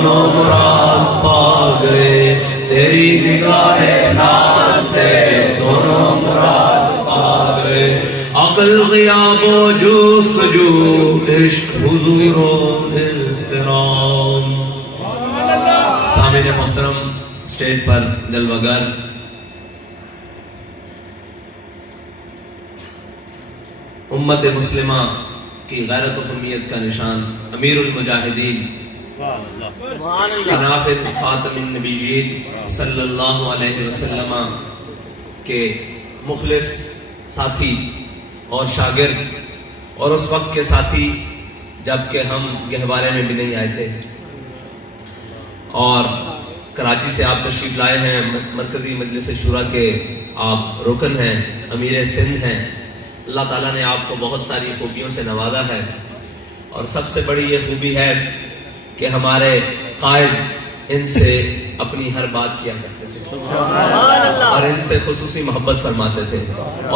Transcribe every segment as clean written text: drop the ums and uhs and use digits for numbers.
دونوں مراد پا گئے، تیری نگاہ ناز سے دونوں مراد پا گئے، عقل غیاب و جستجو، عشق حضور و اضطرام۔ سامعین محترم، اسٹیج پر جلوہ گر امت مسلمہ کی غیرت و حمیت کا نشان امیر المجاہدین حنافظ خاتم النبیین صلی اللہ علیہ وسلم کے مخلص ساتھی اور شاگرد، اور اس وقت کے ساتھی جبکہ ہم گہوارے میں بھی نہیں آئے تھے، اور کراچی سے آپ تشریف لائے ہیں، مرکزی مجلس شورا کے آپ رکن ہیں، امیر سندھ ہیں۔ اللہ تعالیٰ نے آپ کو بہت ساری خوبیوں سے نوازا ہے، اور سب سے بڑی یہ خوبی ہے کہ ہمارے قائد ان سے اپنی ہر بات کیا کرتے تھے اور ان سے خصوصی محبت فرماتے تھے،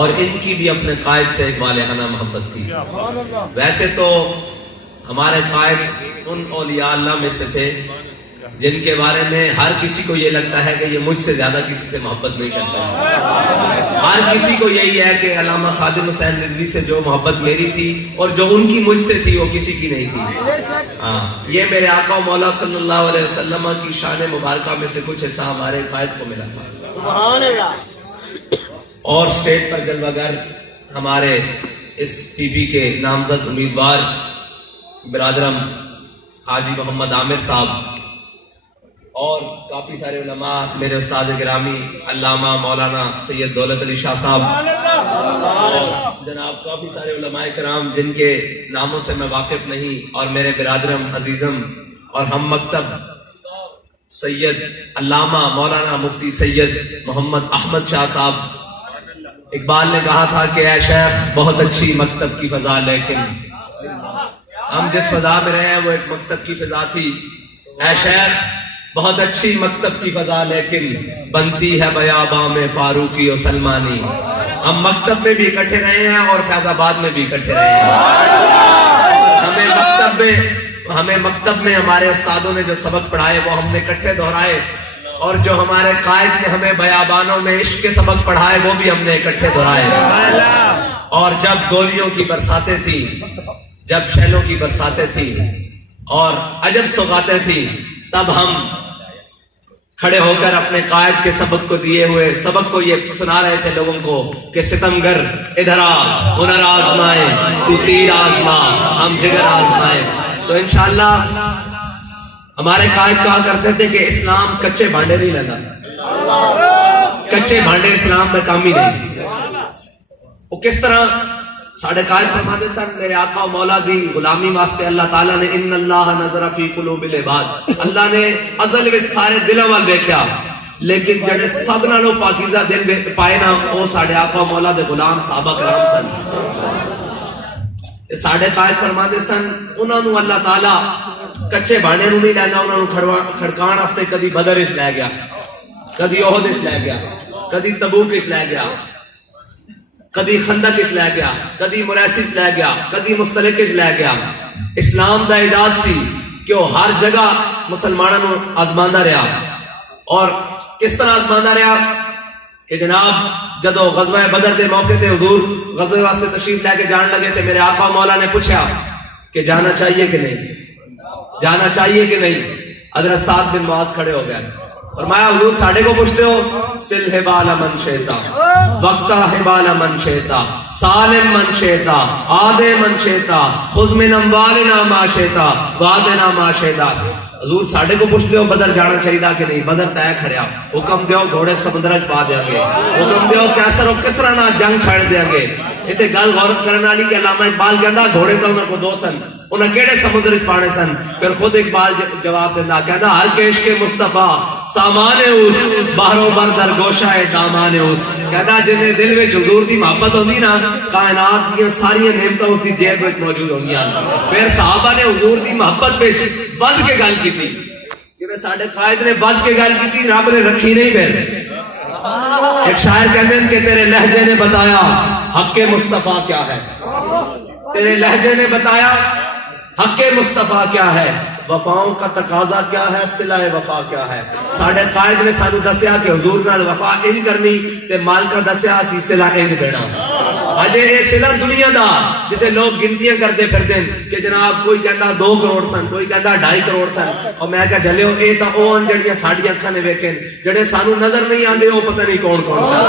اور ان کی بھی اپنے قائد سے ایک والہانہ محبت تھی۔ ویسے تو ہمارے قائد ان اولیاء اللہ میں سے تھے جن کے بارے میں ہر کسی کو یہ لگتا ہے کہ یہ مجھ سے زیادہ کسی سے محبت نہیں کرتا ہے۔ ہر کسی کو یہی ہے کہ علامہ خادم حسین رضوی سے جو محبت میری تھی اور جو ان کی مجھ سے تھی وہ کسی کی نہیں تھی۔ یہ میرے آقا و مولا صلی اللہ علیہ وسلم کی شان مبارکہ میں سے کچھ حصہ ہمارے قائد کو ملا تھا۔ سبحان اللہ۔ اور اسٹیج پر جلوہ گر ہمارے اس پی پی کے نامزد امیدوار برادرم حاجی محمد عامر صاحب، اور کافی سارے علماء، میرے استاد گرامی علامہ مولانا سید دولت علی شاہ صاحب، اور جناب کافی سارے علماء کرام جن کے ناموں سے میں واقف نہیں، اور میرے برادرم عزیزم اور ہم مکتب سید علامہ مولانا مفتی سید محمد احمد شاہ صاحب۔ اقبال نے کہا تھا کہ اے شیخ بہت اچھی مکتب کی فضا، لیکن ہم جس فضا میں رہے ہیں وہ ایک مکتب کی فضا تھی۔ اے شیخ بہت اچھی مکتب کی فضا، لیکن بنتی ہے بیاباں میں فاروقی و سلمانی۔ ہم مکتب میں بھی اکٹھے رہے ہیں اور فیض آباد میں بھی اکٹھے رہے ہیں۔ ہمیں مکتب میں ہمارے استادوں نے جو سبق پڑھائے وہ ہم نے اکٹھے دہرائے، اور جو ہمارے قائد نے ہمیں بیابانوں میں عشق کے سبق پڑھائے وہ بھی ہم نے اکٹھے دہرائے۔ اور جب گولیوں کی برساتیں تھی، جب شیلوں کی برساتیں تھی اور عجب سوغاتیں تھی، تب ہم کھڑے ہو کر اپنے قائد کے سبق کو دیے ہوئے سبق کو یہ سنا رہے تھے لوگوں کو کہ ستمگر ادھر آ، ہنر آزمائے، تو تیر آزما، ہم جگر آزمائے۔ تو انشاءاللہ ہمارے قائد کہا کرتے تھے کہ اسلام کچے بھانڈے نہیں لینا، کچے بھانڈے اسلام میں کام ہی نہیں۔ وہ کس طرح؟ ساڑھے قائد فرماتے سن میرے آقا و مولا دی غلامی واسطے اللہ تعالیٰ نے ان اللہ نظر فی قلوب العباد، اللہ نے ازل وچ سارے دلاں وال ویکھیا، لیکن جڑے سب نالوں پاکیزہ دل پائے نا وہ ساڑھے آقا و مولا دے غلام صحابہ کرام سن۔ ساڑھے قائد فرماتے سن انہاں نو اللہ تعالیٰ کچے بھانڈے نو نہیں لینا، انہاں نو کھڑکان واسطے کدی بدر وچ لے گیا، کدی احد وچ لے گیا، کدی تبوک وچ لے گیا، کدی خندق اس لے گیا، کدی مریسی لے گیا، کدی مستلق اس لے گیا۔ اسلام دا اعجاز سی کہ وہ ہر جگہ مسلمانوں کو آزماندہ رہا، اور کس طرح آزماندہ رہا کہ جناب جدو غزوہ بدر دے موقع تے حضور غزوے واسطے تشریف لے کے جان لگے تھے، میرے آقا مولا نے پوچھا کہ جانا چاہیے کہ نہیں، جانا چاہیے کہ نہیں؟ حضرت سعد بن معاذ کھڑے ہو گئے، فرمایا حضور ساڑھے کو پوچھتے ہو؟ سل حبال من شیتا، وقتا حبال من شیتا، سالم من شیتا، آدے من شیتا، خذ من اموالنا ما شیتا، وعدنا ما شیتا۔ حضور ساڑھے کو پوچھتے ہو بدر جانا چاہیے کہ نہیں؟ بدر طے کھڑیا، حکم دیو گھوڑے سمندر چ پا دیا گے، حکم دیو کیسر و کسرا نہ جنگ چھڑ دیا گے۔ اتنے گل غورت کرنے والی کہ علامہ اقبال کہندا گھوڑے تو انہاں کو دو سن، انہاں کیڑے سمندر وچ پانے سن؟ پھر خود اقبال جواب دیندا کہندا ہر کیش کے مصطفیٰ سامان اس، بہرو بر در گوشہ دامان اس۔ کہندا جنے دل وچ حضور دی محبت ہوندی نا، کائنات دی ساری نعمتاں اس دی جیب وچ موجود ہوندیاں۔ پھر صحابہ نے حضور دی محبت وچ بد کے گل کیتی، جویں ساڈے قائد نے بد کے گل کیتی، رب نے رکھی نہیں۔ پھر ایک شاعر کہتے ہیں کہ تیرے لہجے نے بتایا حق مصطفیٰ کیا ہے، تیرے لہجے نے بتایا حق مصطفیٰ کیا ہے، وفاؤں کا تقاضا کیا ہے, صلہ وفا کیا ہے. ساڈے قائد نے سانو دسیا کہ حضور نال وفا انج کرنی تے مالکا دسیا اسی صلہ انج دینا. اجے یہ صلہ دنیا دا جتے لوگ گنتیاں کرتے پھردے کہ جناب کوئی کہندا 2 کروڑ سن, کوئی کہندا 2.5 کروڑ سن, اور میں کہا جھلیو اے تا او ان جڑیاں ساڈیاں اکھاں نے ویکھن, جڑے سانو نظر نہیں آندے او پتہ نہیں کون کون سن.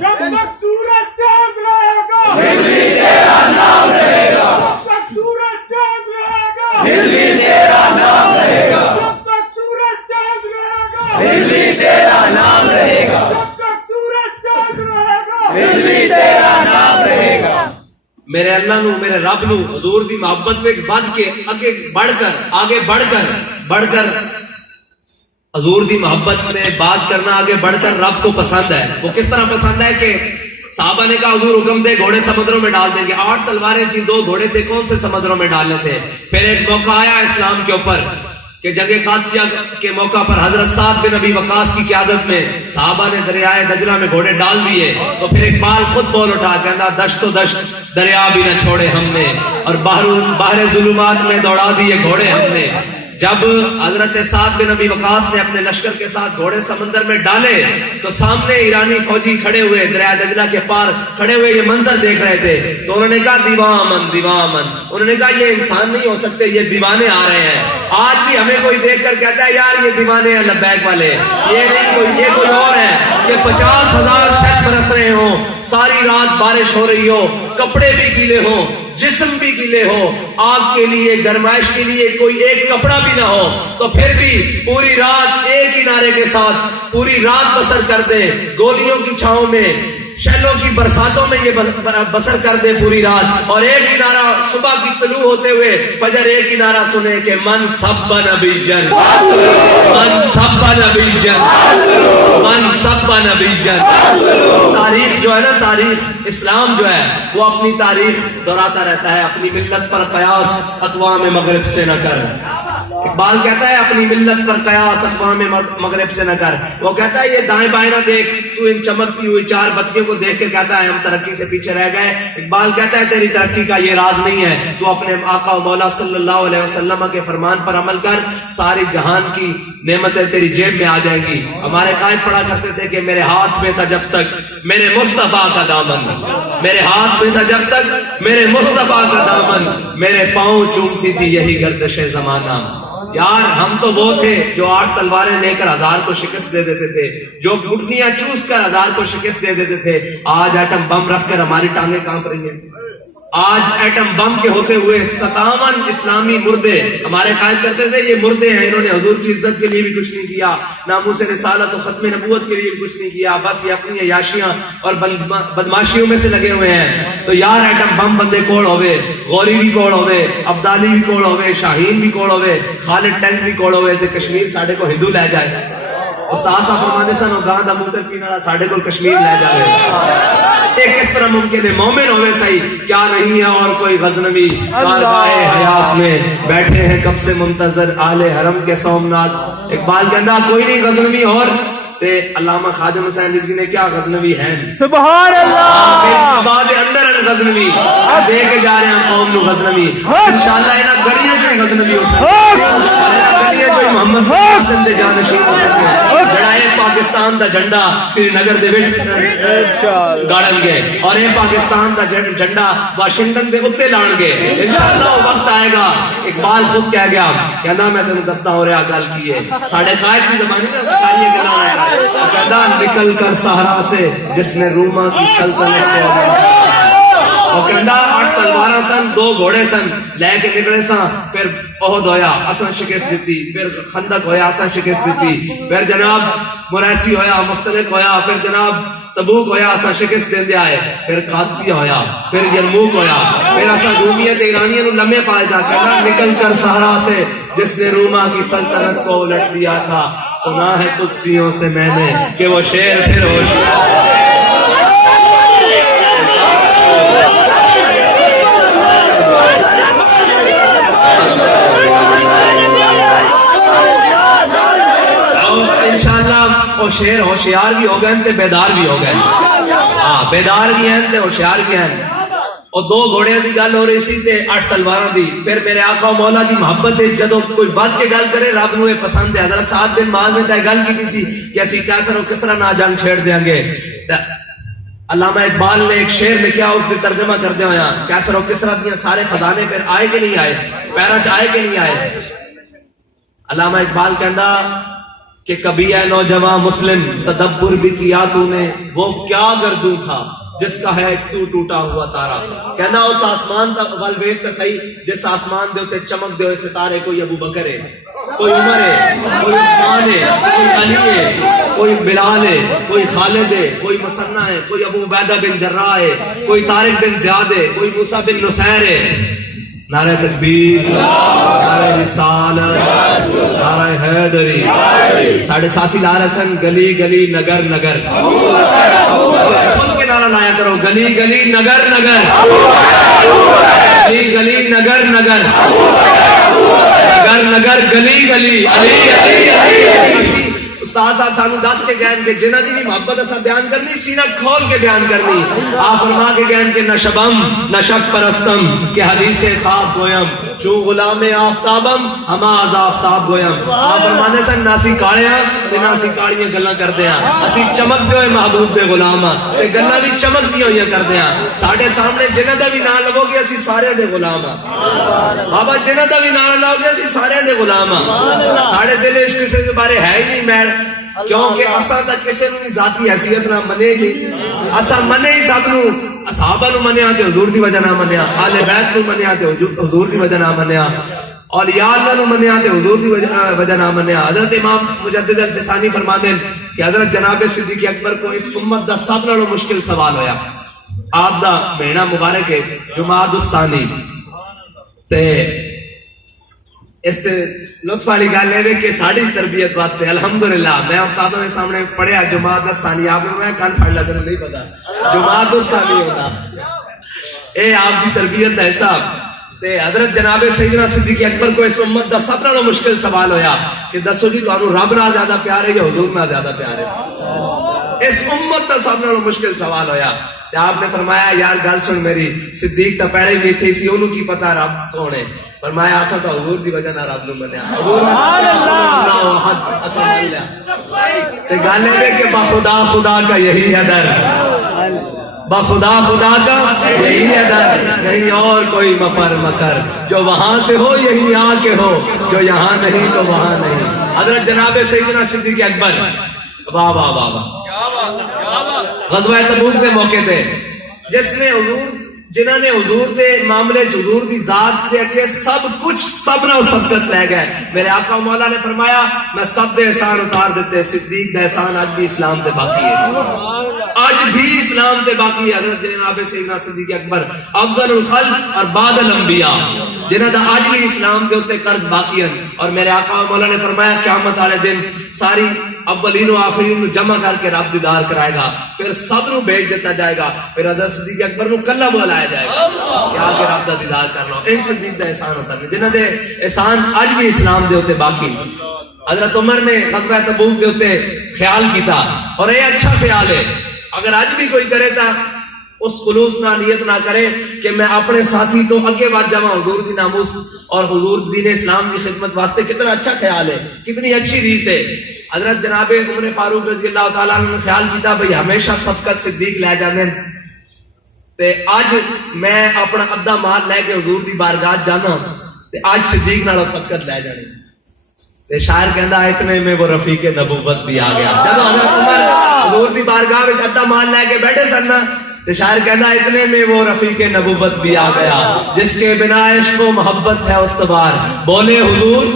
جب تک سورج چاند رہے گا ہزبی تیرا نام رہے گا, جب تک سورج چاند رہے گا ہزبی تیرا نام رہے گا, جب تک سورج چاند رہے گا ہزبی تیرا نام رہے گا, جب تک سورج چاند رہے گا ہزبی تیرا نام رہے گا. میرے اللہ نو, میرے رب نو حضور دی محبت میں بد کے آگے بڑھ کر حضور دی محبت میں بات کرنا آگے بڑھ کر رب کو پسند ہے. وہ کس طرح پسند ہے کہ صحابہ نے کہا حضور حکم دے گھوڑے سمندروں میں ڈال دیں گے. 8 تلواریں تھیں, 2 گھوڑے تھے, کون سے سمندروں میں ڈالنے تھے. پھر ایک موقع آیا اسلام کے اوپر کہ جنگ قادسیہ کے موقع پر حضرت سعد بن ابی وقاص کی قیادت میں صحابہ نے دریائے دجلہ میں گھوڑے ڈال دیے. تو پھر اقبال خود بول اٹھا, کہنا دشت و دشت دریا بھی نہ چھوڑے ہم نے, اور باہر ظلمات میں دوڑا دیے گھوڑے ہم نے. جب حضرت سعد بن ابی وقاص نے اپنے لشکر کے ساتھ گھوڑے سمندر میں ڈالے تو سامنے ایرانی فوجی کھڑے ہوئے, دریا دجلہ کے پار کھڑے ہوئے یہ منظر دیکھ رہے تھے. تو انہوں نے کہا دیوامن دیوامن, انہوں نے کہا یہ انسان نہیں ہو سکتے, یہ دیوانے آ رہے ہیں. آج بھی ہمیں کوئی دیکھ کر کہتا ہے یار یہ دیوانے ہیں لبیک والے, یہ نہیں یہ کوئی اور ہے. کہ 50,000 شہد برس رہے ہوں, ساری رات بارش ہو رہی ہو, کپڑے بھی گیلے ہوں, جسم بھی گیلے ہو, آگ کے لیے گرمائش کے لیے کوئی ایک کپڑا بھی نہ ہو, تو پھر بھی پوری رات ایک ہی نعرے کے ساتھ پوری رات بسر کر دیں, گولیوں کی چھاؤں میں, شیلوں کی برساتوں میں یہ بسر کر دے پوری رات. اور ایک ہی نعرہ صبح کی طلوع ہوتے ہوئے فجر ایک ہی نعرہ سنے کہ من سب نبی جن, من سب نبی جن, من سب نبی جن. تاریخ جو ہے نا, تاریخ اسلام جو ہے وہ اپنی تاریخ دہراتا رہتا ہے. اپنی ملت پر قیاس اقوام مغرب سے نہ کر. اقبال کہتا ہے اپنی ملت پر قیاس اقوام مغرب سے نہ کر. وہ کہتا ہے یہ دائیں بائیں نہ دیکھ, تو ان چمکتی ہوئی 4 بتیوں کو دیکھ کے کہتا ہے ہم ترقی سے پیچھے رہ گئے. اقبال کہتا ہے تیری ترقی کا یہ راز نہیں ہے, تو اپنے آقا و مولا صلی اللہ علیہ وسلم کے فرمان پر عمل کر, ساری جہان کی نعمتیں تیری جیب میں آ جائیں گی. ہمارے قائد پڑھا کرتے تھے کہ میرے ہاتھ میں تھا جب تک میرے مصطفیٰ کا دامن, میرے ہاتھ میں تھا جب تک میرے مصطفیٰ کا دامن, میرے پاؤں چومتی تھی یہی گردش زمانہ. یار ہم تو وہ تھے جو 8 تلواریں لے کر 1000 کو شکست دے دیتے تھے, جو گھٹنیاں چوس کر 1000 کو شکست دے دیتے تھے. آج ایٹم بم رکھ کر ہماری ٹانگیں کانپ رہی ہیں. آج ایٹم بم کے ہوتے ہوئے 57 اسلامی مردے, ہمارے قائد کرتے تھے یہ مردے ہیں, انہوں نے حضور کی عزت کے لیے بھی کچھ نہیں کیا, ناموس رسالت و ختم نبوت کے لیے بھی کچھ نہیں کیا, بس یہ اپنی عیاشیاں اور بدماشیوں میں سے لگے ہوئے ہیں. تو یار ایٹم بم بندے کوڑ ہوئے, غوری بھی کوڑ ہوئے, عبدالی بھی کوڑ ہوئے, شاہین بھی کوڑ ہوئے, خالد ٹینک بھی کوڑ ہوئے, تو کشمیر ساڈے کو ہندو لے جائے. استاد صاحب فرماتے سن گاں دا موتر پینے والا ساڈے کو کشمیر لے جائے. ایک کس طرح ممکن ہے مومن ہوئے صحیح, کیا نہیں ہے اور کوئی غزنوی کارگاہ حیات میں بیٹھے ہیں کب سے منتظر اہل حرم کے سومناتھ. اقبال کہندا کوئی نہیں غزنوی اور تے علامہ خادم حسین رضوی نے کیا غزنوی ہیں. سبحان اللہ. بعد اندر غزنوی دے کے جا رہے ہیں قوم نو غزنوی. انشاءاللہ انہاں گڑیاں چ غزنوی ہوتا ہے, محمد حسن دے جانشین جڑا ہے پاکستان دا جھنڈا سری نگر دے وچ گاڑن گے, اور یہ پاکستان دا جھنڈا واشنگٹن دے اوتے لان گے. انشاءاللہ وہ وقت آئے گا. اقبال خود کہہ گیا, کہنا میں تینوں دستا ہو رہا گل کی ہے, ساڈے قائد کی زمانے نا ساری گلاں کہندا نکل کر صحرا سے جس نے روما کی سلطنت کو. اور کہندا 8 تلواراں سن, 2 گھوڑے سن, لے کے نکلے ساں. پھر احد ہویا اساں شکست دیتی, پھر خندق ہویا اساں شکست دیتی, پھر جناب مریسی ہویا, مستلق ہویا, پھر جناب تبوک ہویا اساں شکست دیندے آئے, پھر قادسیہ ہویا, پھر یرموک ہویا, پھر اساں رومیت ایرانیاں نو لمحے پائے دا. کہنا نکل کر صحرا سے جس نے روما کی سلطنت کو الٹ دیا تھا, سنا ہے قدسیوں سے میں نے کہ وہ شیر پھر ہوش. انشاءاللہ وہ شیر ہوشیار بھی ہو گئے تے بیدار بھی ہو گئے. ہاں بیدار بھی ہیں تے ہوشیار بھی ہیں. اور 2 گھوڑیاں دی گل ہو رہی سی تے 8 تلواراں دی. پھر میرے آقا و مولا دی محبت ہے جدو کوئی بات کے گل کرے رب نو یہ پسند ہے. حضرت سعد بن معاذ نے تے گل کی سی کہ اسی کیسر و کسرا نہ جنگ چھیڑ دیاں گے. علامہ اقبال نے ایک شعر لکھا اس نے ترجمہ کردے ہویا کیسر و کسرا دیا سارے خزانے پھر آئے کہ نہیں آئے, پیراں چ آئے کہ نہیں آئے. علامہ اقبال کہندا کہ کبھی اے نوجوان مسلم تدبر بھی کیا تو نے, وہ کیا گردوں تھا جس کا ہے تو ٹوٹا ہوا تارا. کہنا اس آسمان کا ول ویکھ تے صحیح جس آسمان دے اوتے چمک دے ہوئے ستارے, کوئی ابو بکر ہے, کوئی عمر ہے, کوئی عثمان ہے, کوئی علی ہے, کوئی بلال ہے, کوئی خالد ہے, کوئی مثنى ہے, کوئی ابو عبیدہ بن جراح ہے, کوئی طارق بن زیاد ہے, کوئی موسیٰ بن نصیر ہے. نعرہ تکبیر, نعرہ رسالت, نعرہ حیدری. ساڑھے ساتھی لال حسن گلی گلی نگر نگر کھل کے نعرہ لایا کرو, گلی گلی نگر نگر, گلی گلی نگر نگر, نگر نگر گلی گلی. استاد صاحب سانو دس کے گئے کہ جنہ دی بھی محبت اسا بیان کرنی سینہ کھول کے بیان کرنی. آپ فرما کے گئے کہ نہ شبم نہ شک پرستم کہ حدیث خواب گویم جو غلام آفتابم ہما از آفتاب گویم. آپ فرمانے سن ناسی کاڑیاں تے ناسی کاڑیاں گلاں کردے ہاں, اسی چمک دے ہوئے محبوب دے غلام ہاں تے گلاں بھی چمک دی ہوئیاں کردے ہاں. ساڈے سامنے جنہ دا بھی نام لو گے اسی سارے دے غلام ہاں. بابا جنہ دا بھی نام لو گے اسی سارے دے غلام ہاں. ساڈے دل وچ کسے دے بارے ہے ہی نہیں میل, کیونکہ اساں تا کسے نوں ذاتی حیثیت نہ منے نہیں. اساں منے ہی سب نوں, اصحابہ نوں منیا تے حضور دی وجہ نہ منیا, اہل بیت نوں منیا تے حضور دی وجہ نہ منیا, اولیاء اللہ نوں منیا تے حضور دی وجہ نہ منیا. حضرت امام مجدد الفسانی فرماتے ہیں کہ حضرت جناب صدیق اکبر کو اس امت دا سب نالوں مشکل سوال ہویا. آپ دا مہینہ مبارک ہے جمادی الثانی تے اس تے لطف والی گل ہے کہ ساری تربیت واسطے الحمدللہ میں استادوں کے سامنے پڑھیا جمادی الثانی. آپ نے میں کان پھڑ لیا تمہیں نہیں پتا جمادی الثانی ہوتا اے آپ کی تربیت ہے صاحب. تے حضرت جناب سیدنا صدیق اکبر کو اس امت دا سب نالوں مشکل سوال ہویا کہ دسو جی تانوں رب نال زیادہ پیار ہے یا حضور نال زیادہ پیار ہے. اس امت دا سب نالوں مشکل سوال ہویا. تے آپ نے فرمایا یار گل سن میری, صدیق تا پہلے بھی تھی سی, اونوں کی پتہ رب کون ہے. فرمایا اسا تو حضور دی وجہ نال رب نوں منیا, حضور اللہ احد اسا مان لیا. تے گل ہے کہ بخدا خدا کا یہی ہے در, بخدا خدا کا یہی ہے در, نہیں اور کوئی مفر مکر, جو وہاں سے ہو یہی یہاں کے ہو, جو یہاں نہیں تو وہاں نہیں. حضرت جناب سیدنا صدیق اکبر واہ واہ واہ واہ غزوہ تبوک کے موقع تے جس نے حضور جنہوں نے حضور دے معاملے حضور دی ذات دے کے سب کچھ سب نہ سبقت لے گئے. میرے آقا و مولا نے فرمایا میں سب دے احسان اتار دیتے, صدیق دے احسان آج بھی اسلام دے باقی ہے, آج بھی اسلام دے باقی ہے. حضرت جناب سیدنا صدیق اکبر افضل الخلق اور بعد الانبیاء جنہاں دا آج بھی اسلام دے اوتے قرض باقی ہے. اور میرے آقا و مولا نے فرمایا قیامت والے دن ساری اولین و آخرین نو جمع کر کے رب دیدار کرائے گا, پھر سب نو بھیج دیتا جائے گا, پھر حضرت صدیق اکبر نو کلا بلایا جائے گا کہ آ کے رب دا دیدار کر لو. ایک صدیق دا احسان ہوتا ہے جنہاں دے احسان اج بھی اسلام دے اوتے باقی. حضرت عمر نے غزوہ تبوک دے اوتے خیال کیتا, اور یہ اچھا خیال ہے. اگر اج بھی کوئی کرے تا اس خلوص نہ نیت نہ کرے کہ میں اپنے ساتھی تو اگے بات جمع حضور دی ناموس اور حضور دین اسلام کی خدمت واسطے, کتنا اچھا خیال ہے, کتنی اچھی ریس ہے. حضرت جناب عمر فاروق رضی اللہ تعالیٰ عنہ نے خیال کیتا بھئی ہمیشہ سبقت صدیق لے جانے تے آج میں اپنا ادھا مال لے کے حضور دی بارگاہ جانا تے آج صدیق نال سبقت لے جانے. تے شاعر کہندا اتنے میں وہ رفیق نبوت بھی آ گیا. جب حضرت عمر حضور دی بارگاہ وچ ادھا مال لے کے بیٹھے سن تو شاعر کہنا اتنے میں وہ رفیق نبوت بھی آ گیا جس کے بنا عشق و محبت ہے استوار. بولے حضور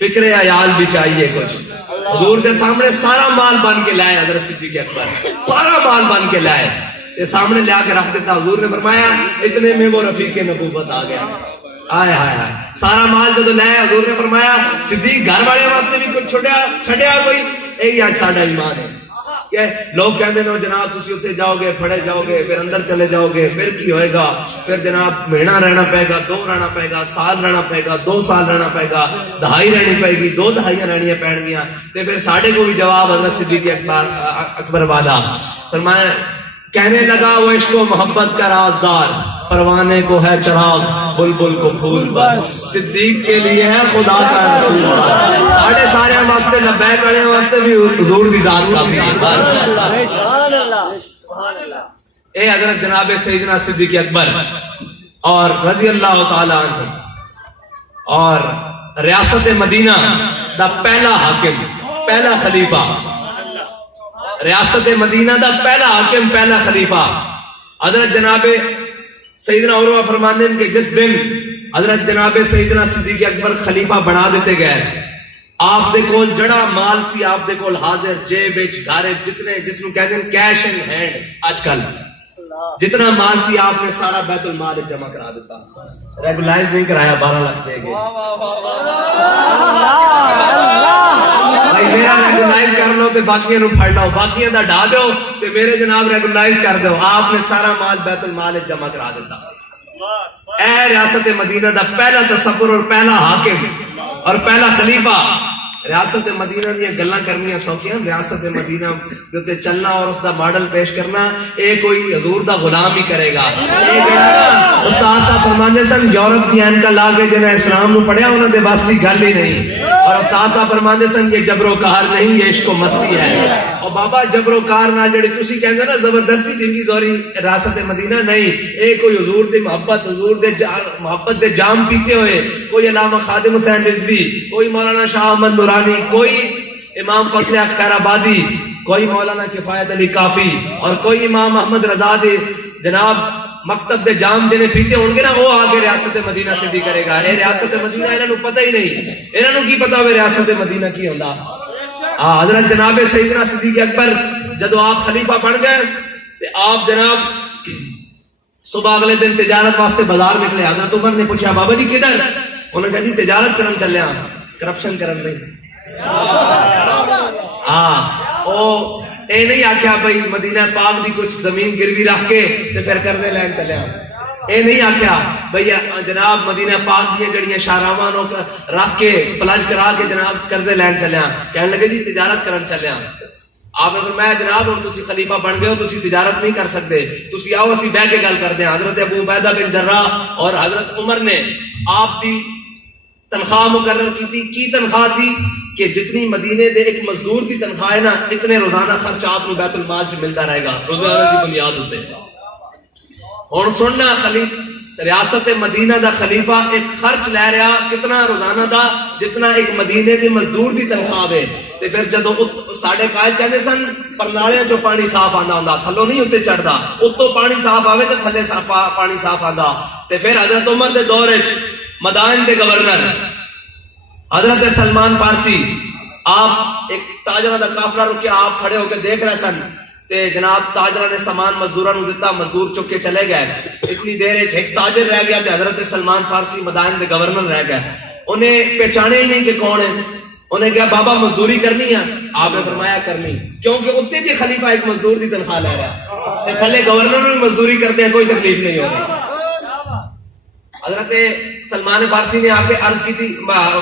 فکر عیال بھی چاہیے کچھ. حضور کے سامنے سارا مال بن کے لائے حضرت صدیق اکبر, سارا مال بن کے لائے, یہ سامنے لے کے رکھ دیتا. حضور نے فرمایا اتنے میں وہ رفیق نبوت آ گیا. آئے ہائے ہائے سارا مال جو لائے, حضور نے فرمایا صدیق گھر والے واسطے بھی کچھ چھڈیا کوئی, یہی آج ساڈا ایمان ہے. کہ لوگ کہتے ہیں جناب تسی اتنے جاؤ گے, پھڑے جاؤ گے, پھر اندر چلے جاؤ گے, پھر کی ہوئے گا, پھر جناب مہینہ رہنا پائے گا, 2 رہنا پائے گا, سال رہنا پائے گا, 2 سال رہنا پائے گا, دہائی رہنی پائے گی, 2 دہائیاں رہنیاں پڑ گیا. پھر ساڈے کو بھی جواب حضرت صدیق اکبر والا فرمایا کہنے لگا وہ عشق و محبت کا رازدار، پروانے کو ہے چراغ بلبل کو پھول بس، صدیق کے لیے ہے خدا کا رسول بس، سارے واسطے لبیک والے واسطے بھی حضور دی ذات کافی ہے بس۔ اے حضرت جناب سیدنا صدیق اکبر اور رضی اللہ تعالی عنہ اور ریاست مدینہ دا پہلا حاکم، پہلا خلیفہ، ریاست مدینہ دا پہلا حاکم، پہلا خلیفہ حضرت جناب سیدنا عروہ فرماندے ہیں کہ جس دن حضرت جناب سیدنا صدیق اکبر خلیفہ بنا دیتے گئے، آپ دے کول جڑا مال سی آپ دے کول حاضر، جیب وچ گھر جتنے جس نوں کہتے ہیں کیش ان ہینڈ، آج کل جتنا مال سی آپ نے سارا بیت المال جمع کرا دیتا، ریگولائز نہیں کرایا، 12 لاکھ دے گئے۔ بھائی میرا ریگولائز کر لو تے باقیاں نوں پھڑ لو، باقیاں دا ڈھا دو تے میرے جناب ریگولائز کر دو، آپ نے سارا مال بیت المال جمع کرا دیتا۔ اے ریاست مدینہ دا پہلا تصور اور پہلا حاکم اور پہلا خلیفہ۔ ریاست مدینہ دیا گلاں کرنیاں سوکھیاں، ریاست مدینہ تے چلنا اور اس دا ماڈل پیش کرنا اے کوئی حضور دا غلام ہی کرے گا۔ استاد صاحب فرماندے سن یورپ دی اینکا لا کے جنہیں اسلام نو پڑھیا انہاں دے بس دی گل ہی نہیں، اور استاد صاحب فرماندے سن یہ جبر و قہر نہیں، یہ عشق و مستی ہے۔ اور بابا جبر و قہر نہ جڑی تسی کہندے نا زبردستی دی زوری ریاست مدینہ نہیں، اے کوئی حضور دی محبت، حضور دے محبت دے جام پیتے ہوئے کوئی علامہ خادم حسین رضوی، کوئی مولانا شاہ احمد نورانی، کوئی امام فضل حق خیر آبادی، کوئی مولانا کفایت علی کافی اور کوئی امام احمد رضا دے جناب مکتب دے جام جنہیں پیتے ہوں گے نا، وہ آگے ریاست مدینہ سے بھی کرے گا۔ اے ریاست مدینہ انہوں نے پتہ ہی نہیں، انہوں نے کی پتا ہوئے ریاست مدینہ کی ہوندا۔ حضرت جناب سیدنا صدیق اکبر جدو آپ خلیفہ بن گئے تے آپ جناب صبح اگلے دن تجارت واسطے بازار نکلے۔ حضرت عمر نے پوچھا بابا جی کدھر؟ انہوں نے کہا جی تجارت کرن چلے ہاں، کرپشن کرن نہیں۔ اے نہیں آکھیا بھائی مدینہ پاک دی کچھ زمین گروی رکھ کے تے پھر قرضے لین چلے ہاں، اے نہیں آکھیا بھائی جناب مدینہ پاک دی جڑیاں شاہراواں نو رکھ کے پلج کرا کے جناب قرضے لین چلے ہاں، کہنے لگے جی تجارت کرن چلے ہاں۔ آپ نے فرمایا جناب ہن تسی خلیفہ بن گئے ہو، تسی تجارت نہیں کر سکتے، تسی آؤ اسی بیٹھ کے گل کردے ہیں۔ حضرت ابو عبیدہ بن جراح اور حضرت عمر نے آپ دی تنخواہ مقرر کی تنخواہ سی کہ جتنی مدینے دے ایک مزدور کی تنخواہ ہے نا، اتنے روزانہ خرچ آپ کو بیت المال سے ملتا رہے گا، روزانہ کی بنیاد ہوتے ہیں۔ ہن سننا ریاست مدینہ دا خلیفہ ایک خرچ لے رہا کتنا روزانہ دا، جتنا ایک مدینے دی مزدور دی تنخواہ ہے۔ تے پھر جدو ساڈے قائد کہندے سن پرنالیاں چوں پانی صاف آندا ہوندا، تھلوں نہیں اتنے چڑھدا، اتوں پانی صاف آوے تے تھلے پانی صاف آندا۔ تے پھر حضرت عمر دے دور وچ مدائن دے گورنر حضرت سلمان فارسی، آپ ایک تاجرہ دا قافلہ رکیا، آپ کھڑے ہو کے دیکھ رہے سن تے جناب تاجرہ نے سامان مزدوراں نوں دتا، مزدور چک کے چلے گئے۔ اتنی دیر وچ ایک تاجر رہ گیا تے حضرت سلمان فارسی مدائن دے گورنر رہ گئے، انہیں پہچانے ہی نہیں کہ کون ہے۔ انہیں کہا بابا مزدوری کرنی ہے؟ آپ نے فرمایا کرنی، کیونکہ اتنے جی خلیفہ ایک مزدور دی تنخواہ لے رہا ہے، تھلے گورنر بھی مزدوری کرتے ہیں، کوئی تکلیف نہیں ہوگی۔ حضرت سلمان فارسی نے آ کے عرض کی تھی،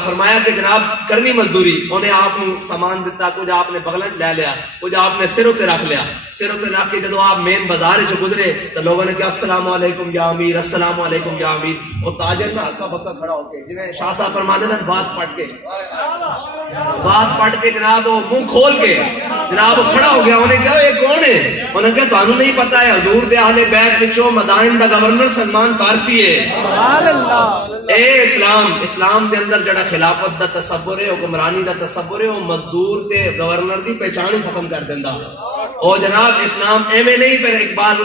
فرمایا کہ جناب کرنی مزدوری، انہیں آپ کو سامان دیتا، کچھ آپ نے بغلت لے لیا، کچھ آپ نے سروں تے رکھ لیا۔ سروں تے رکھ کے جدو آپ مین بازار چ گزرے تو لوگوں نے کہا السلام علیکم یا امیر، السلام علیکم یا امیر۔ وہ تاجر نہ ہکا بکا کھڑا ہو کے، جنہیں شاہ صاحب فرماتے ہیں بات پٹ کے جناب وہ منہ کھول کے جناب وہ کھڑا ہو گیا۔ انہیں کہا یہ کون ہے؟ انہیں کہا تانوں نہیں پتا ہے حضور دے اہل بیت وچوں مدائن دا گورنر سلمان فارسی ہے۔ اے اسلام دے اندر جڑا خلافت دا تصور ہے، حکمرانی دا تصور ہے، وہ مزدور تے گورنر دی پہچان ہی ختم کر دیندا۔ او جناب اسلام ایویں نہیں، پھر اقبال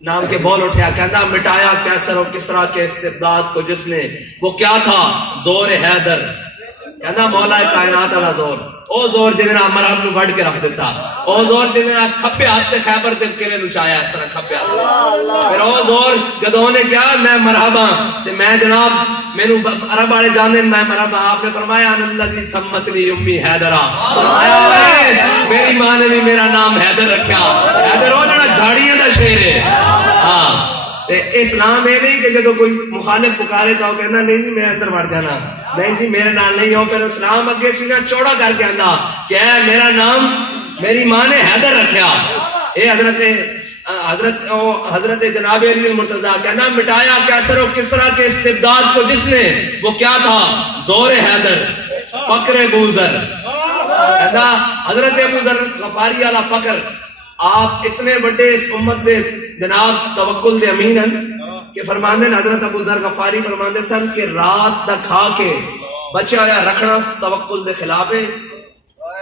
نام کے بول اٹھیا، کہندا مٹایا کیسر و کسرا کے استبداد کو جس نے، وہ کیا تھا زور حیدر، کہندا مولا کائنات والا زور، او زور جنہیں مرحب نو وڈ کے رکھ دیتا، او زور جنہیں کھپے ہاتھ تے خیبر تے کلے نو چایا اس طرح کھپے ہاتھ۔ پھر او زور جدوں نے کیا میں مرحبا تے میں جناب مینوں عرب والے جانے میں مرحبا، آپ نے فرمایا ان الذی سمتنی امی حیدرا، فرمایا میری ماں نے بھی میرا نام حیدر رکھا۔ حیدر او جڑا جھاڑیاں دا شیر ہے۔ ہاں تے اسلام یہ نہیں کہ جدو کوئی مخالف پکارے تو کہنا نہیں جی میں ادھر وڑ جانا، نہیں جی میرے نال نہیں ہو۔ پھر اسلام اگے سینہ چوڑا کر کے آندا کہ میرا نام میری ماں نے حیدر رکھیا۔ اے حضرت جناب علی المرتضیٰ کہنا مٹایا کیسر و کسرا کے استبداد کو جس نے، وہ کیا تھا؟ زور حیدر، فقر بوذر. کہنا حضرت ابو ذر غفاری والا فقر، آپ اتنے بڑے اس امت دے جناب توکل دے امین ہیں کہ فرماندے حضرت ابو ذر غفاری فرماندے سن کہ رات دا کھا کے بچا ہوا رکھنا توکل دے خلاف ہے.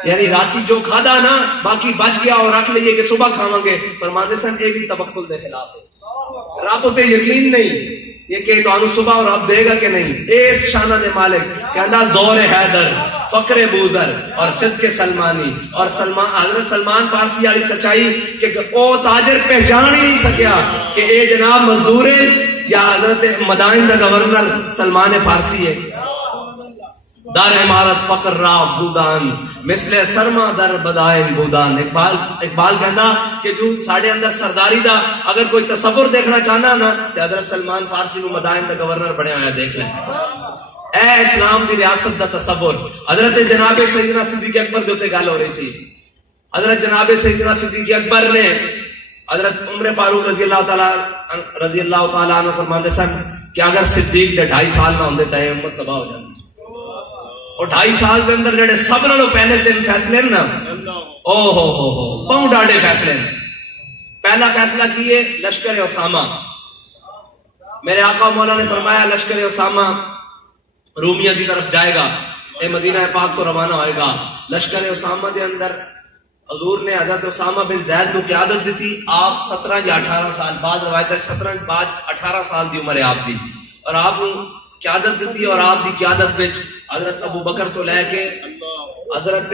یعنی راتی جو کھادا نا باقی بچ گیا اور رکھ لئیے کہ صبح کھاواں گے، فرماندے سن یہ بھی توکل دے خلاف ہے. رب تے یقین نہیں یہ کہ تو صبح اور رب دے گا کہ نہیں. اس شانہ دے مالک کہنا زور حیدر، فقر بوذر اور صدق سلمانی. اور حضرت سلمان فارسی والی سچائی کہ او تاجر پہچان ہی نہیں سکیا کہ اے جناب مزدور ہے یا حضرت مدائن دا گورنر سلمان فارسی ہے. دار عمارت فقر را افزودان مثل سرما در بدائن بودان. اقبال کہنا کہ جو ساڑھے اندر سرداری دا اگر کوئی تصور دیکھنا چاہنا نا تو حضرت سلمان فارسی کو مدائن دا گورنر بنے ہویا دیکھ لیں. اے اسلام دی ریاست دا تصور. حضرت جناب سیدنا صدیق اکبر دوتے گال ہو رہی سی. حضرت جناب سیدنا صدیق اکبر نے حضرت عمر فاروق رضی اللہ تعالیٰ عنہ فرماندے سن کہ اگر صدیق دے 2.5 سال نہ ہوندے تے امت تباہ ہو جاتی. اور 2.5 سال کے اندر جڑے سب نالوں پہلے 3 فیصلے نا، او ہو بہت ڈاڑے فیصلے. پہلا فیصلہ کیے لشکر اسامہ. میرے آقا مولا نے فرمایا لشکر اسامہ رومیہ دی طرف جائے گا، اے مدینہ پاک تو روانہ ہوئے گا. لشکر اسامہ دے اندر حضور نے حضرت اسامہ بن زید کو قیادت دیتی. آپ 17 یا 18 سال، بعض روایت تک 17 بعد 18 سال دی عمر ہے آپ دی، اور آپ قیادت دیتی. اور آپ دی قیادت میں حضرت ابو بکر تو لے کے حضرت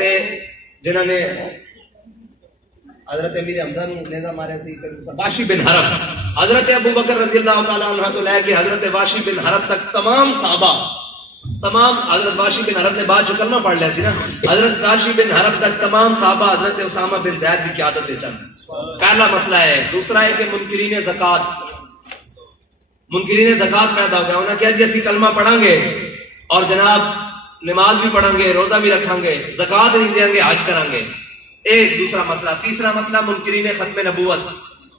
جنہوں نے حضرت امیر حمزہ نے نیزہ مارے سی واشی بن حرب، حضرت ابو بکر رضی اللہ تعالیٰ عنہ تو لے کے حضرت واشی بن حرب تک تمام صحابہ، تمام حضرت واشی بن حرب نے بعد جو کلمہ پڑھ لیا سی نا، حضرت واشی بن حرب تک تمام صحابہ حضرت اسامہ بن زید کی قیادت دے چل. پہلا مسئلہ ہے. دوسرا ہے کہ منکرین زکوٰۃ پیدا ہو گیا. انہوں نے کہا جی اسی کلمہ پڑھیں گے اور جناب نماز بھی پڑھیں گے، روزہ بھی رکھیں گے، زکوٰۃ نہیں دیں گے، حج کریں گے. ایک دوسرا مسئلہ. تیسرا مسئلہ منکرین ختم نبوت.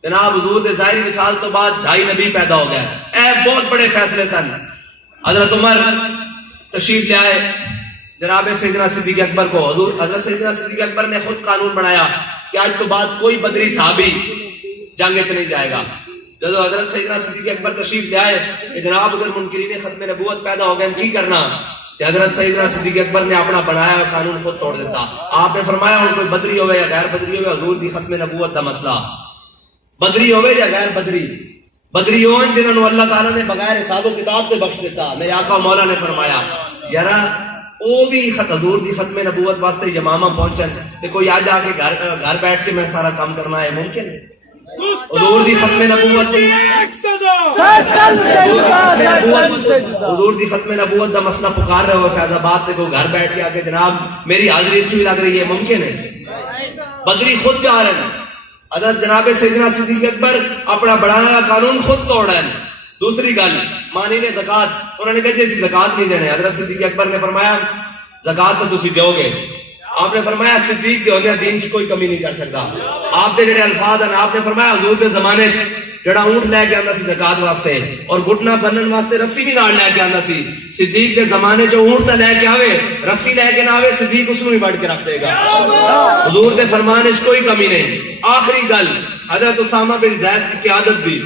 جناب حضور دے ظاہری وصال تو بعد 2.5 نبی پیدا ہو گیا. اے بہت بڑے فیصلے سن. حضرت عمر تشریف لے آئے جناب سیدنا صدیق اکبر کو. حضرت سیدنا صدیق اکبر نے خود قانون بنایا کہ آج تو بعد کوئی بدری صحابی جنگ سے نہیں جائے گا. جب حضرت سیدنا صدیق اکبر تشریف لے آئے کہ جناب اگر منکرین ختم نبوت پیدا ہو گئے کی کرنا، کہ حضرت سیدنا صدیق اکبر نے اپنا بنایا قانون خود توڑ دیتا. آپ نے فرمایا ہوں کوئی بدری ہوئے یا غیر بدری ہوئے، حضور دی ختم نبوت دا مسئلہ بدری ہوئے یا غیر بدری، بدری ہوئے جنہوں نے اللہ تعالیٰ نے بغیر حساب و کتاب سے بخش دیتا. میرے آقا مولا نے فرمایا یارا او بھی حضور دی ختم نبوت واسطے یمامہ پہنچن تے کوئی آج آ کے گھر بیٹھ کے میں سارا کام کرنا ہے ممکن ہے؟ حضور دی ختم نبوت حضور دی ختم نبوت دا مسئلہ پکار رہے ہوئے فیض آباد تے کوئی گھر بیٹھ کے آگے جناب میری حاضری اچھی لگ رہی ہے ممکن ہے؟ بدری خود جا رہے ہیں. حضرت جناب سیدنا صدیق اکبر اپنا بڑھایا قانون خود توڑ رہے ہیں. دوسری گل مانی نے زکات. انہوں نے کہا جی زکات نہیں دینے. حضرت صدیق اکبر نے فرمایا زکات تو تسی دیو گے. آپ نے فرمایا صدیق کے ہونے دین کی کوئی کمی نہیں کر سکتا. آپ نے جڑے الفاظ ہیں آپ نے فرمایا حضور کے زمانے جڑا اونٹ لے کے آنا سی زکات واسطے اور گھٹنا بنن واسطے رسی بھی نال لے کے آنا سی. صدیق کے زمانے جو اونٹ تے لے کے آوے رسی لے کے نہ آوے صدیق اس نوں ہی بڑھ کے رکھ دے گا. حضور کے فرمان وچ کوئی کمی نہیں. آخری گل حضرت اسامہ بن زید کی قیادت دی.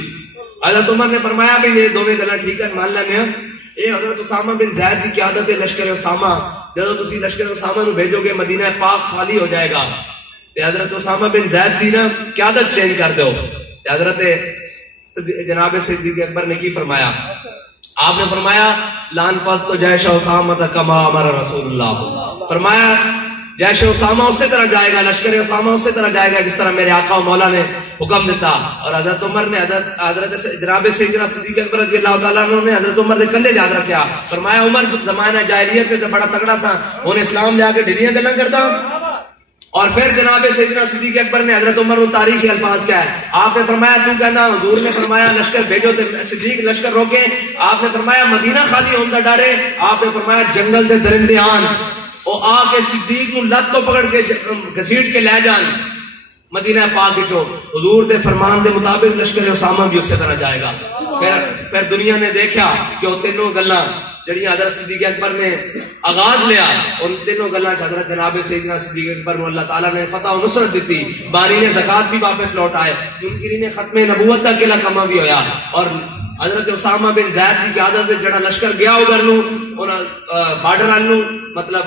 حضرت عمر نے فرمایا بھی یہ دونوں گلاں ٹھیک ہے مان لینے ہیں. اے حضرت اسامہ بن زید کی قیادت لشکر اسامہ جب تسی لشکر اسامہ نو بھیجو گے مدینہ پاک خالی ہو جائے گا تے حضرت اسامہ بن زید دی نا قیادت چینج کر دو. تے حضرت جناب صدیق اکبر نے کی فرمایا؟ آپ نے فرمایا لان فاز تو جیش اسامہ کما امر رسول اللہ. فرمایا جیش اسامہ اسی طرح جائے گا، لشکر اسامہ اسی طرح جائے گا جس طرح میرے آقا و مولا نے حکم دیتا. اور حضرت عمر نے حضرت جناب سیدنا صدیق اکبر رضی اللہ تعالیٰ عنہ نے حضرت عمر کے کندھے یاد رکھا. فرمایا عمر زمانہ جاہلیت میں بڑا تگڑا سا انہیں اسلام لے آ کے ڈھیلیاں گلاں کرتا. اور پھر جناب سیدنا صدیق اکبر نے حضرت عمر کو تاریخی الفاظ کیا ہے. آپ نے فرمایا تو کہنا حضور نے فرمایا لشکر بھیجو تے صدیق لشکر روکے. آپ نے فرمایا مدینہ خالی ہونے کا ڈر ہے. آپ نے فرمایا جنگل دے درندے آن او آ کے صدیق نو لت تو پکڑ کے گھسیٹ کے لے جان مدینہ پاک وچوں حضور دے فرمان دے مطابق لشکر اسامہ بھی اسی طرح جائے گا. پھر دنیا نے دیکھا کہ وہ تینوں گلاں جڑیاں حضرت صدیق اکبر نے آغاز لیا ان تینوں گلاں حضرت جناب سیدنا صدیق اکبر کو اللہ تعالیٰ نے فتح و نصرت دیتی. باری نے زکات بھی واپس لوٹائے, منکرین نے ختم نبوت کا قلعہ کما بھی ہویا. اور حضرت اسامہ بن زید کی قیادت وچ جڑا لشکر گیا ادھر نو بارڈر وال نو مطلب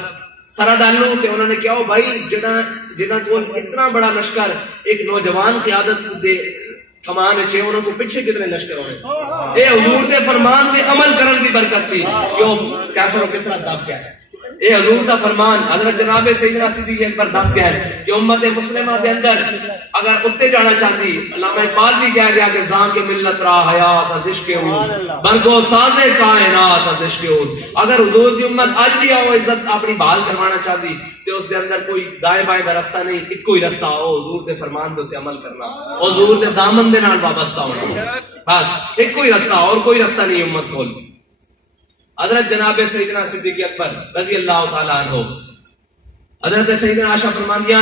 سرحد وال نو, تے انہوں نے کہا بھائی جنہاں کول اتنا بڑا لشکر ایک نوجوان قیادت دے کمان چھے انہوں کو پیچھے کتنے لشکر ہونے. اے حضور دے فرمان دے عمل کرن دی برکت سی کہ وہ کیسر و کسرا دب گیا. اے حضور دا فرمان حضرت جناب سیدنا صدیق اکبر دس گئے کہ امت مسلمہ دے اندر اگر اتنے جانا چاہتی, علامہ اقبال بھی کہہ گیا کہ زان کے ملت را حیات از عشق اوز برگو ساز کائنات از عشق اوز. اگر حضور دی امت آج بھی آؤ عزت اپنی بحال کروانا چاہتی تو اس دے اندر کوئی دائیں بائیں دا رستہ نہیں, ایک کوئی رستہ ہو حضور دے فرمان دے عمل کرنا, حضور دے دامن دے نال وابستہ ہونا, بس ایک کوئی رستہ, اور کوئی رستہ نہیں امت کول. حضرت جناب سیدنا صدیق اکبر رضی اللہ تعالیٰ عنہ, حضرت سیدنا عائشہ فرماندیاں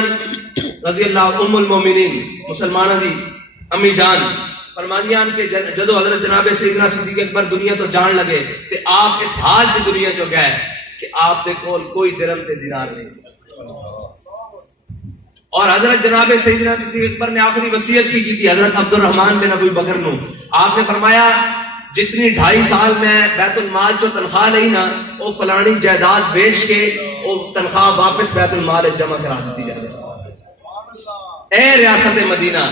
رضی اللہ ام المومنین مسلمانہ دی امی جان فرماندیاں کہ جدو حضرت جناب سیدنا صدیق اکبر دنیا تو جان لگے تے آپ اس حال سے دنیا چو گئے کہ آپ دے کول کوئی درم تے دینار نہیں سی. اور حضرت جناب سیدنا صدیق اکبر نے آخری وصیت کی تھی حضرت عبد الرحمن بن ابی بکر نو. آپ نے فرمایا جتنی 2.5 سال میں بیت المال جو تنخواہ لئی نا وہ فلانی جائیداد بیچ کے وہ تنخواہ واپس بیت المال جمع کرا دیتی جائے. اے ریاست مدینہ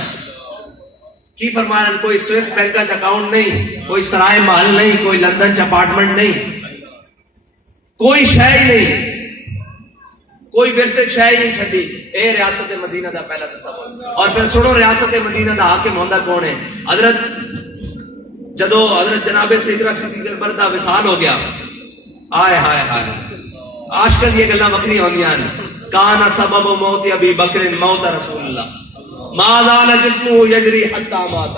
کی فرمایا, کوئی سوئس بینک کا اکاؤنٹ نہیں, کوئی سرائے محل نہیں, کوئی لندن چ اپارٹمنٹ نہیں, کوئی شے ہی نہیں, کوئی ورثے شے ہی نہیں چھڈی. اے ریاست مدینہ دا پہلا تصور. اور پھر سنو ریاست مدینہ دا حاکم ہوندا کون ہے. جدو حضرت جناب سیدنا صدیق اکبر دا وصال ہو گیا, آئے ہائے ہائے آج کل یہ گلاں وکری ہوندیاں ہیں. کانا سبب موت ابی بکر موت رسول اللہ ما زال جسمہ یجری حتی مات.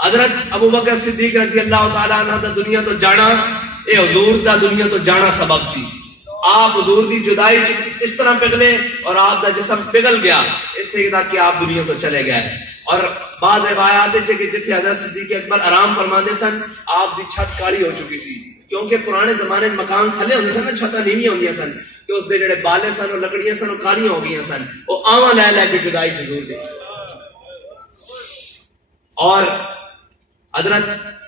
حضرت ابو بکر صدیق رضی اللہ تعالیٰ عنہ دا دنیا تو جانا اے حضور دا دنیا تو جانا سبب سی. آپ حضور دی جدائی اس طرح پگھلے اور آپ دا جسم پگھل گیا اس طرح تک کہ آپ دنیا تو چلے گئے. اور بعض روایات ہے کہ جتھے حضرت صدیق اکبر آرام فرماندے سن آپ دی چھت کالی ہو چکی سی, کیونکہ پرانے زمانے مکان تھلے ہوندے سن, چھتاں نیویاں ہوندیاں سن, کہ اس دے جڑے بالے سن اور لکڑیاں سن وہ کالیاں ہو گئیاں سن. وہ آواں لے لے کے جدائی حضور دی. اور حضرت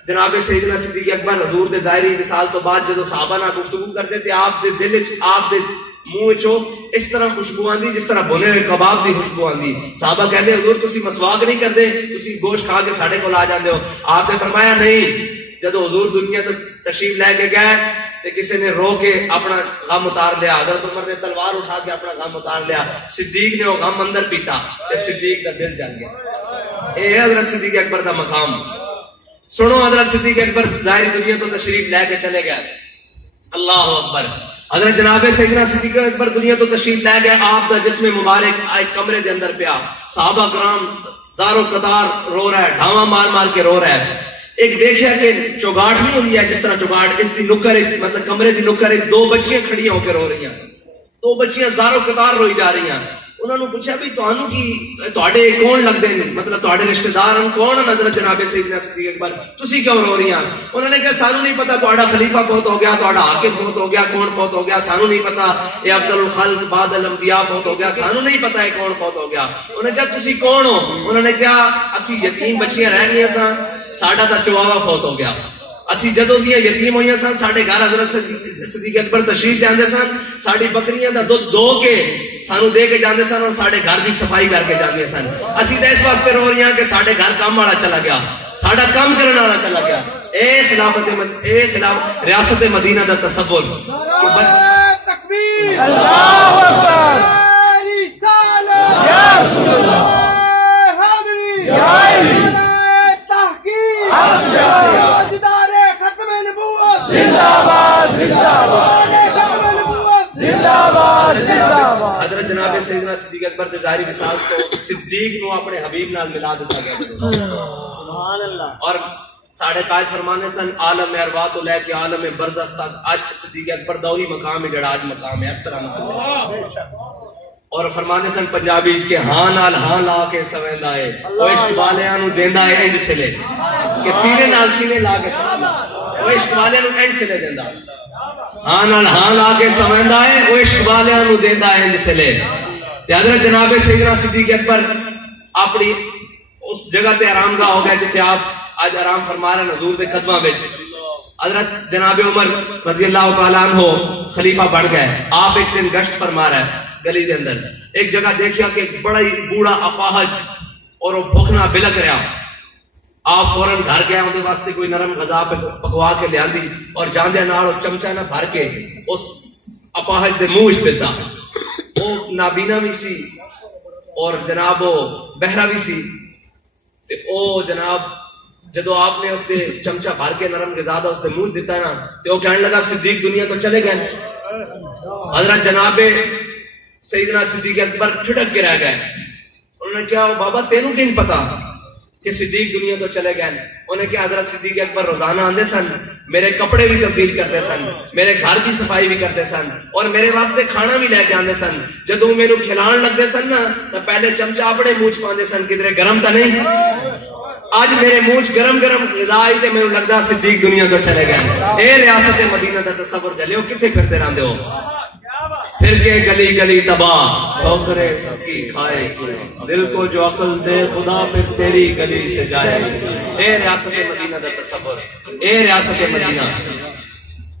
جناب سیدنا صدیق اکبر حضور دے ظاہری وصال تو بعد جدو صحابہ نال گفتگو کرتے تھے آپ دے دل وچ آپ دے منہ چو اس طرح خوشبو آندی جس طرح بھنے ہوئے کباب دی خوشبو آندی. صحابہ کہتے حضور تسی مسواک نہیں کرتے, تسی گوشت کھا کے ساڈے کول آ جاندے ہو. آپ نے فرمایا نہیں, جدو حضور دنیا تو تشریف لے کے گئے تے کسی نے رو کے اپنا غم اتار لیا. حضرت عمر نے تلوار اٹھا کے اپنا غم اتار لیا, صدیق نے وہ غم اندر پیتا تے صدیق کا دل جل گیا. اے حضرت صدیق اکبر دا مقام. سنو حضرت صدیق اکبر ظاہری دنیا تو تشریف لے کے چلے گئے. اللہ اکبر. حضرت جناب سیدنا صدیق اکبر دنیا تو تشریف لے گئے, آپ دا جسم مبارک ایک کمرے دے اندر پیا. صحابہ کرام زارو قطار رو رہا ہے, ڈھاواں مار مار کے رو رہا ہے. ایک دیکھا کہ چوگاٹ نہیں ہوتی ہے جس طرح چوگاٹ, اس دی نکر مطلب کمرے دی نکر 2 بچیاں کھڑی ہو کے رو رہی ہیں, 2 بچیاں زارو قطار روئی جا رہی ہیں. انہوں نے پوچھا بھی تانوں کی تواڈے کون لگدے نے, مطلب تواڈے رشتہ دار کون ہیں حضرت جناب سیدنا صدیق اکبر, تسی کیوں رو رہی ہیں؟ انہوں نے کہا سانوں نہیں پتا, تواڈا خلیفہ فوت ہو گیا, تواڈا حاکم فوت ہو گیا, کون فوت ہو گیا سانوں نہیں پتا, اے افضل الخلق بعد الانبیاء فوت ہو گیا, سانوں نہیں پتا ہے کون فوت ہو گیا. انہوں نے کہا تسی کون ہو؟ انہوں نے کہا اسی یتیم بچیاں رہ گئیاں سن, ساڈا تا چواوا فوت ہو گیا. اسی جدو دیا یتیم ہوئی سن, ساڈے گھر حضرت صدیق اکبر تشریف لے آندے سن, ساڈی بکریاں دا دودھ دو کے سانو دے کے جاندے سن اور ساڈے گھر دی صفائی کر کے جاندے سن. اسی تے اس واسطے رو رہی ہیں کہ ساڈے گھر کام والا چلا گیا, ساڈا کام کرنے والا چلا گیا. اے خلاف ریاست مدینہ دا تصور. تکبیر, اللہ اکبر, رسالت یا رسول اللہ, حاضری, یا علی, تحقیق, تاجدار ختم نبوت, زندہ باد زندہ باد زندہ باد زندہ باد. حضرت جناب سیدنا صدیق اکبر کے ظاہری وصال کو صدیق نو اپنے حبیب نال ملا دیتا گیا. سبحان اللہ. اور ساڑھے قائد فرمانے سن عالم ارواح تو لے کے عالم برزخ تک آج صدیق اکبر دا وہی مقام ہے جڑا آج مقام ہے. اس طرح مقام ہے. اور فرمانے سن پنجابی کے ہاں نال ہاں لا کے سویندا ہے او عشق والیاں نو دیندا ہے انج سلے کہ سینے نال سینے لا کے سویندا او عشق والیاں نو انج سلے دیندا ہاں نال ہاں لا کے سویندا ہے او عشق والیاں نو دیندا ہے انج سلے تے حضرت جناب سیدنا صدیق اکبر اپنی اس جگہ تے آرام گاہ ہو گئے جتے آپ آج آرام فرما رہے ہیں حضور دے قدماں وچ حضرت جناب عمر رضی اللہ تعالیٰ عنہ خلیفہ بن گئے آپ ایک دن گشت فرما رہے ہیں گلی دے اندر ایک جگہ دیکھیا کہ ایک بڑا ہی بوڑھا اپاہج اور وہ بھوکنا بلک رہا آپ فوراً گھر گیا ان واسطے کوئی نرم غذا پکوا کے لیا دی اور جاندے نال چمچا نہ بھر کے اس اپاہج دے منہ وچ دیتا وہ نابینا بھی سی اور جناب وہ بہرا بھی سی تے او جناب جدو آپ نے اس دے چمچا بھر کے نرم غذا دا اس دے منہ دیتا نا تے وہ کہنے لگا صدیق دنیا تو چلے گئے حضرت جناب سیدنا صدیق اکبر ٹھڑک کے رہ گئے انہوں نے کہا بابا تینوں کن پتا کہ صدیق دنیا تو چلے گئے انہیں کہا حضرت صدیق اکبر روزانہ آندے سن میرے کپڑے بھی تبدیل کرتے سن میرے گھر کی صفائی بھی کرتے سن اور میرے واسطے کھانا بھی لے کے آندے سن جدو میرے کھلان لگتے سن نا تو پہلے چمچا اپنے منہ پاندے سن کدھر گرم تو نہیں آج میرے منہ گرم گرم غذا آئی تے میرے لگتا صدیق دنیا تو چلے گئے اے ریاست مدینہ دا تصور چلے ہو کتنے پھرتے رہندے ہو پھر کے گلی گلی تباہ ٹھوکرے سب کی کھائے دل کو جو عقل دے خدا پہ تیری گلی سے جائے اے ریاست مدینہ دا تصور اے ریاست مدینہ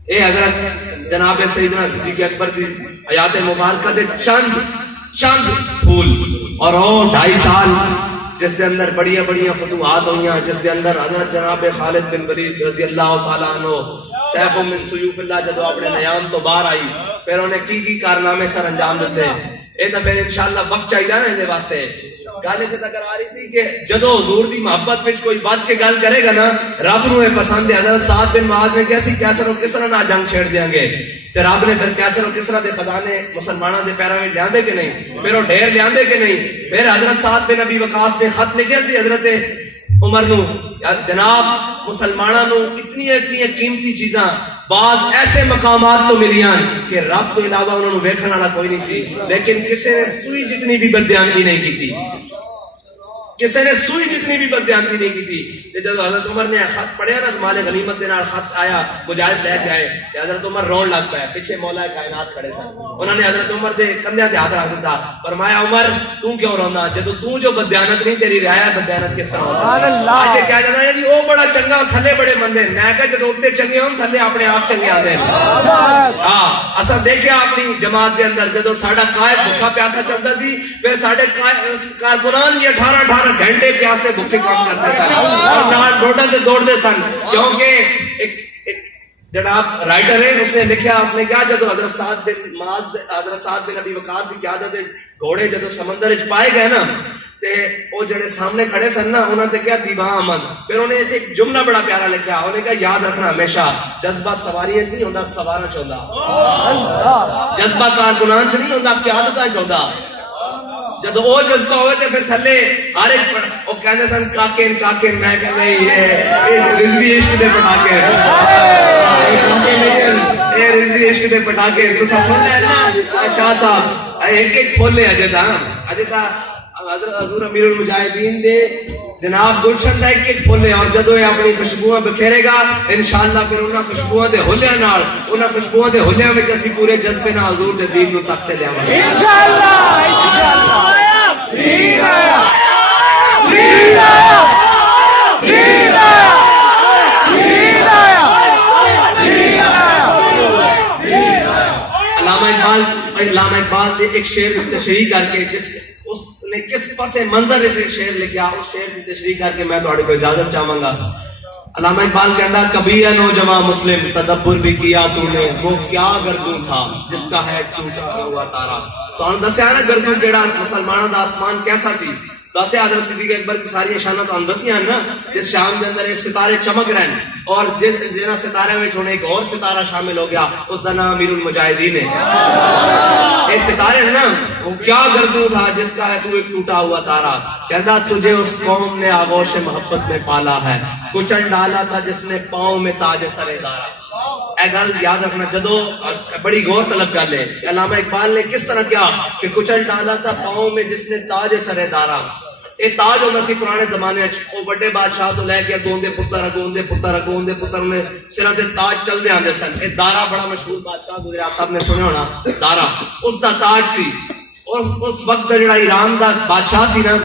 اے حضرت جناب سیدنا صدیق اکبر دی حیات مبارکہ دے چند پھول اور وہ 2.5 سال جس دے اندر بڑیاں بڑیاں فتوحات ہوئیاں جس دے اندر حضرت جناب خالد بن ولید رضی اللہ تعالیٰ عنہ سیف من سیوف اللہ جدو اپنے نیام تو باہر آئی پھر انہیں کی کارنامے سر انجام دیتے اے تو پھر انشاءاللہ وقت چاہیے نا اندے واسطے گالے سے تکر آ رہی سی کہ جدو حضور دی محبت وچ کوئی بات کے گل کرے گا نا رب نو پسند ہے حضرت سعد بن معاذ نے کیسی کیسر و کسرا نہ جنگ چھیڑ دیاں گے تے رب نے پھر کیسر و کسرا دے خزانے مسلماناں دے پیراں وچ لیاندے کہ نہیں پھر وہ ڈھیر لیاندے کہ نہیں پھر حضرت سعد بن ابی وقاص نے خط لکھیا سی حضرت عمر نو جناب مسلماناں نو اتنی قیمتی چیزاں بعض ایسے مقامات تو ملیاں کہ رب تو علاوہ انہوں نے ویکھن والا کوئی نہیں سی لیکن کسی نے سوئی جتنی بھی بددیانتی نہیں کی تھی کسی نے سوئی جتنی بھی بددیانتی نہیں کی تھی جب حضرت عمر نے خط پڑھیا نا مال غنیمت دے نال خط آیا مجاہد لے کے آئے کہ حضرت عمر رون لگ پائے پیچھے مولا کائنات کھڑے سن انہوں نے حضرت عمر دے کندھے تے ہاتھ رکھ دیتا فرمایا عمر تو کیوں روندا جدو تو جو بددیانت نہیں تیری رعایا بددیانت کس طرح ہو سکتی آج کیا جانا ہے جی او بڑا چنگا تھلے بڑے بندے میں کہ جدو اوتے چنگے ہون تھلے اپنے آپ چنگے آندے ہاں اساں دیکھیا اپنی جماعت دے اندر جدو ساڈا قائد بھوکا پیاسا چلدا سی پھر ساڈے کارکنان بھی 18 گھنٹے پیاسے بھوکے کام کرتے سن اور نال روڈاں تے دوڑدے سن کیونکہ ایک جناب رائٹر ہے اس نے لکھیا اس نے کہا جدو حضرت سعد بن ابی وقاص کی قیادت گھوڑے جدو سمندر وچ پائے گئے نا تے او جڑے سامنے کھڑے سن نا انہاں تے کیا دیواں امن پھر انہیں ایک جملہ بڑا پیارا لکھیا انہوں نے کہا یاد رکھنا ہمیشہ جذبہ سواری وچ نہیں ہوندا سوارا چ ہوندا جذبہ کارکنان چ نہیں ہوندا قیادتاں چ ہوندا جدو وہ جذبہ ہوئے تھے پھر تھلے ہر ایک وہ کہنے سن کاکین کاکین میں کہ نہیں یہ رضوی عشق دے پٹاکے یہ رضوی عشق دے پٹاکے تو سب سن رہے نا شاہ صاحب ایک کھولے اجے تا حضور امیر المجاہدین دے جناب گلشن دا ایک کھولے اور جدو یہ اپنی خوشبوئیں بکھیرے گا انشاءاللہ پھر انہاں خوشبوئیں دے ہولیاں نال انہاں خوشبوئیں دے ہولیاں وچ اسی پورے جذبے نال حضور دے دین نو تخت تے لیاواں گے انشاءاللہ علامہ اقبال نے ایک شعر کی تشریح کر کے جس اس نے کس پس منظر سے شعر لکھا اس شعر کی تشریح کر کے میں تھوڑے کو اجازت چاہوں گا علامہ اقبال کہنا کبھی ہے نوجوان مسلم تدبر بھی کیا تو نے وہ کیا گردوں تھا جس کا ہے ٹوٹا ہوا تارا تو ہم دسیا نا گردوں جیڑا مسلمانوں دا آسمان کیسا سی دسے حضرت صدیق اکبر کی ساری شانہ تو ہم دسیاں نا جس شام کے اندر ستارے چمک رہے ہیں اور جس جنہ ستارے میں چھوڑے ایک اور ستارہ شامل ہو گیا اس دا نام امیر المجاہدین ہے یہ ستارے نا وہ کیا گردوں تھا جس کا ہے تو ایک ٹوٹا ہوا تارا کہتا تجھے اس قوم نے آغوش محبت میں پالا ہے کچل ڈالا تھا جس نے پاؤں میں تاج سرے دارا اے گل یاد رکھنا جدو بڑی غور طلب گل ہے علامہ اقبال نے کس طرح کیا کہ کچل ڈالا تھا پاؤں میں جس نے تاج سر دارا. یہ تاج ہونا سی پرانے زمانے وہ بڑے بادشاہ تو لے کے گوندے پتر نے سرا تے تاج چلتے آتے سن. یہ دارا بڑا مشہور بادشاہ گزریا صاحب نے سنیا ہونا دارا اس دا تاج سی. اور اس وقت جڑا ایران دا بادشاہ سی نا